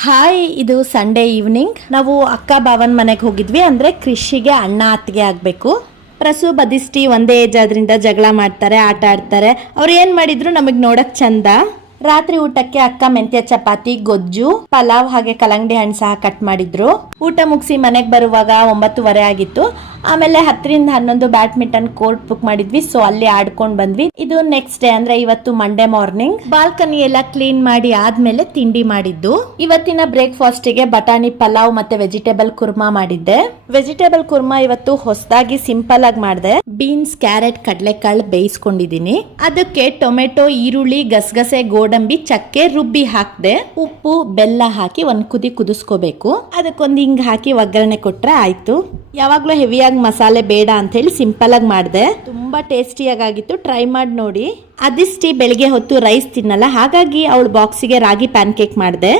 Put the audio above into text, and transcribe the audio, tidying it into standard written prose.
Hi, ಇದು Sunday evening. ನಾವು ಅಕ್ಕ ಭಾವನ್ ಮನೆಗೆ ಹೋಗಿದ್ವಿ. ಅಂದ್ರೆ ಕೃಷಿಗೆ ಅಣ್ಣ ಅತ್ತಿಗೆ ಆಗ್ಬೇಕು. ಪ್ರಸು ಬದಿಷ್ಟಿ ಒಂದೇ ಏಜ್ ಆದ್ರಿಂದ ಜಗಳ ಮಾಡ್ತಾರೆ, ಆಟ ಆಡ್ತಾರೆ. ಅವ್ರು ಏನ್ ಮಾಡಿದ್ರು ನಮಗ್ ನೋಡಕ್ ಚಂದ. ರಾತ್ರಿ ಊಟಕ್ಕೆ ಅಕ್ಕ ಮೆಂತ್ಯ ಚಪಾತಿ, ಗೊಜ್ಜು, ಪಲಾವ್ ಹಾಗೆ ಕಲ್ಲಂಗಡಿ ಹಣ್ಣು ಸಹ ಕಟ್ ಮಾಡಿದ್ರು. ಊಟ ಮುಗಿಸಿ ಮನೆಗೆ ಬರುವಾಗ 9:30 ಆಗಿತ್ತು. ಆಮೇಲೆ 10ರಿಂದ 11 ಬ್ಯಾಡ್ಮಿಂಟನ್ ಕೋರ್ಟ್ ಬುಕ್ ಮಾಡಿದ್ವಿ. ಸೊ ಅಲ್ಲಿ ಆಡ್ಕೊಂಡ್ ಬಂದ್ವಿ. ಇದು ನೆಕ್ಸ್ಟ್ ಡೇ, ಅಂದ್ರೆ ಇವತ್ತು ಮಂಡೇ ಮಾರ್ನಿಂಗ್. ಬಾಲ್ಕನಿ ಎಲ್ಲ ಕ್ಲೀನ್ ಮಾಡಿ ಆದ್ಮೇಲೆ ತಿಂಡಿ ಮಾಡಿದ್ದು. ಇವತ್ತಿನ ಬ್ರೇಕ್ಫಾಸ್ಟ್ ಗೆ ಬಟಾಣಿ ಪಲಾವ್ ಮತ್ತೆ ವೆಜಿಟೇಬಲ್ ಕುರ್ಮಾ ಮಾಡಿದ್ದೆ. ವೆಜಿಟೇಬಲ್ ಕುರ್ಮಾ ಇವತ್ತು ಹೊಸದಾಗಿ ಸಿಂಪಲ್ ಆಗಿ ಮಾಡಿದೆ. ಬೀನ್ಸ್, ಕ್ಯಾರೆಟ್, ಕಡಲೆಕಾಳು ಬೇಯಿಸ್ಕೊಂಡಿದೀನಿ. ಅದಕ್ಕೆ ಟೊಮೆಟೊ, ಈರುಳ್ಳಿ, ಗಸಗಸೆ, ಗೋಡಂಬಿ, ಚಕ್ಕೆ ರುಬ್ಬಿ ಹಾಕ್ದೆ. ಉಪ್ಪು, ಬೆಲ್ಲ ಹಾಕಿ ಒಂದ್ ಕುದಿ ಕುದಿಸ್ಕೋಬೇಕು. ಅದಕ್ಕೊಂದು ಹಿಂಗ್ ಹಾಕಿ ಒಗ್ಗರಣೆ ಕೊಟ್ರೆ ಆಯ್ತು. ಯಾವಾಗ್ಲೂ ಹೆವಿಯಾಗಿ ಮಸಾಲೆ ಬೇಡ ಅಂತ ಹೇಳಿ ಸಿಂಪಲ್ ಆಗಿ ಮಾಡಿದೆ. ತುಂಬಾ ಟೇಸ್ಟಿಯಾಗಿತ್ತು. ಟ್ರೈ ಮಾಡಿ ನೋಡಿ. ಅದಿಷ್ಟಿ ಬೆಳಿಗ್ಗೆ ಹೊತ್ತು ರೈಸ್ ತಿನ್ನಲ್ಲ, ಹಾಗಾಗಿ ಅವಳ ಬಾಕ್ಸಿಗೆ ರಾಗಿ ಪ್ಯಾನ್ ಕೇಕ್ ಮಾಡಿದೆ.